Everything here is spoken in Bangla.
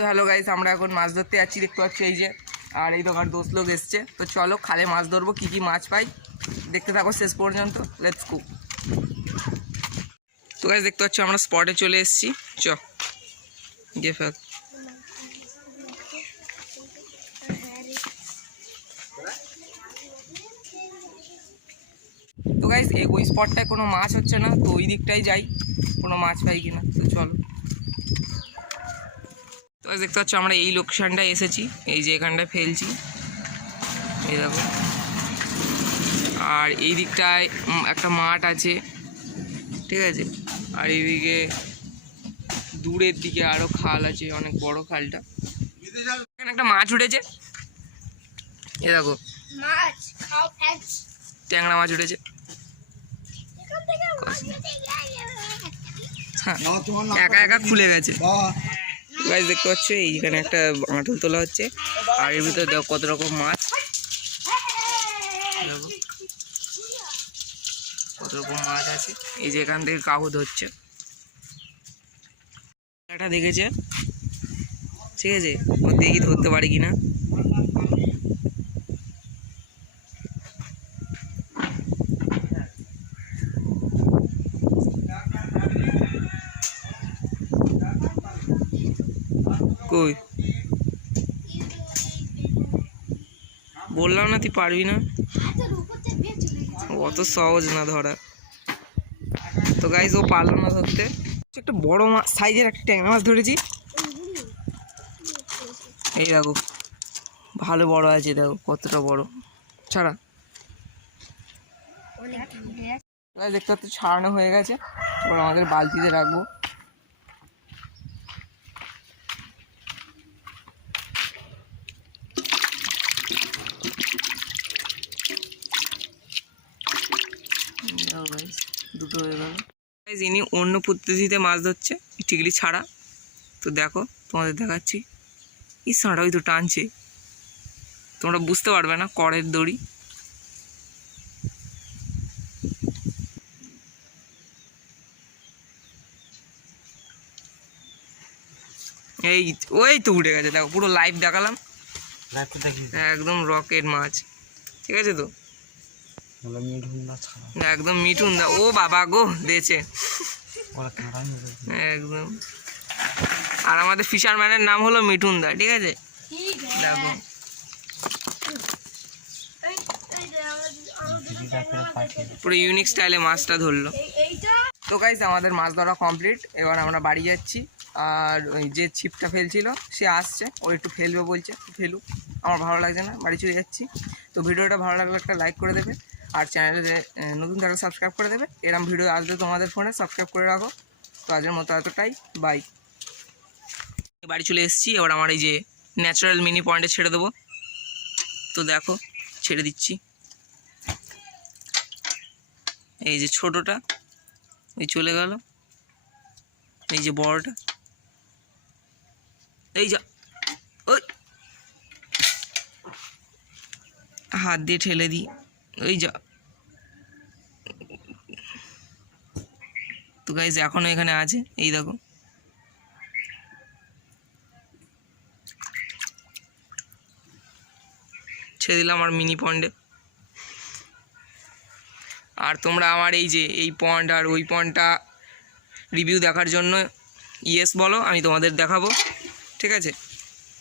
তো হ্যালো গাইস আমরা এখন মাছ ধরতে যাচ্ছি, দেখতে পাচ্ছি এই যে। আর এই দোকান দোষ লোক এসছে। তো চলো, খালে মাছ ধরবো, কী কী মাছ পাই, দেখতে থাকো শেষ পর্যন্ত। লেটস কু তো গাইস দেখতে পাচ্ছ আমরা স্পটে চলে এসেছি। চ, গিয়ে ফেল। তো গাইস ওই স্পটটায় কোনো মাছ হচ্ছে না, তো ওই দিকটাই যাই, কোনো মাছ পাই কিনা। তো চলো। তো guys, দেখতে পাচ্ছ আমরা এই লোকেশনটায় এসেছি এই যে এখানটায় ফেলছি। এই দেখো। আর এই দিকটায় একটা মাঠ আছে ঠিক আছে? আর এইদিকে দূরের দিকে আরও খাল আছে অনেক বড় খালটা। এখানে একটা মাছ উঠেছে। এ দেখো। মাছ খাও ফ্যান্স ট্যাংরা মাছ উঠেছে। এখান থেকে মাছ নিতে গিয়ে হ্যাঁ। একা একা খুলে গেছে। গাছ দেখতে পাচ্ছ, এইখানে একটা আঁটুল তোলা হচ্ছে। আর এর ভিতরে দেখো কত রকম মাছ। কত রকম মাছ আছে। এই যে এখান থেকে কাহু ধরছে দেখেছে। ঠিক আছে? ও দেখি ধরতে পারি কিনা। কই? বললাম না তুই পারবি না? অত সহজ না ধরা। তো গাইজ ও পারল না ধরতে। একটা বড় মাছ সাইজের একটা ট্যাংরা মাছ ধরেছি। এই দেখো, ভালো বড় আছে, দেখো, কতটা বড়। ছাড়া। দেখতে পাচ্ছ, ছাড়ানো হয়ে গেছে। এবার আমাদের বালতিতে রাখব। দাও দুটো হয়ে গেল Guys, ইনি অন্য পদ্ধতিতে মাছ ধরছে টিকলি ছাড়া। তো দেখো তোমাদের দেখাচ্ছি। এই সাঁড়া ওই তো টানছে। তোমরা বুঝতে পারবে না কড়ের দড়ি। এই ওই তো উঠে গেছে দেখো পুরো লাইভ দেখালাম। একদম রকেট মাছ। ঠিক আছে তো? একদম মিঠুন দা। ও বাবা গো দিয়েছে একদম। আর আমাদের ফিশারম্যানের নাম হলো মিঠুন দা ঠিক আছে? দেখো। পুরো ইউনিক স্টাইলে মাছটা ধরলো। তো গাইজ আমাদের মাছ ধরা কমপ্লিট এবার আমরা বাড়ি যাচ্ছি। আর ওই যে ছিপটা ফেলছিল সে আসছে। ও একটু ফেলবে বলছে ফেলুক। আমার ভালো লাগছে না বাড়ি চলে যাচ্ছি। তো ভিডিওটা ভালো লাগলে একটা লাইক করে দেবে। আর চ্যানেলে নতুন থাকলে সাবস্ক্রাইব করে দেবে। এরম ভিডিও আসবে তোমাদের ফোনে সাবস্ক্রাইব করে রাখো। তো আজকের মতো এতটাই। বাই বাড়ি চলে এসেছি। এবার আমার এই যে ন্যাচারাল মিনি পয়েন্টে ছেড়ে দেবো। তো দেখো, ছেড়ে দিচ্ছি। এই যে ছোটোটা, এই চলে গেল। এই যে বড়টা। এই যা, ওই। হাত দিয়ে ঠেলে দিই। ওই যা। তো গাইজ এখনও এখানে আছে, এই দেখো। ছেড়ে দিলাম আমার মিনি পন্ডে আর তোমরা আমার এই যে, এই পয়েন্ট আর ওই পয়েন্টটা রিভিউ দেখার জন্য ইয়েস বলো, আমি তোমাদের দেখাবো, ঠিক আছে?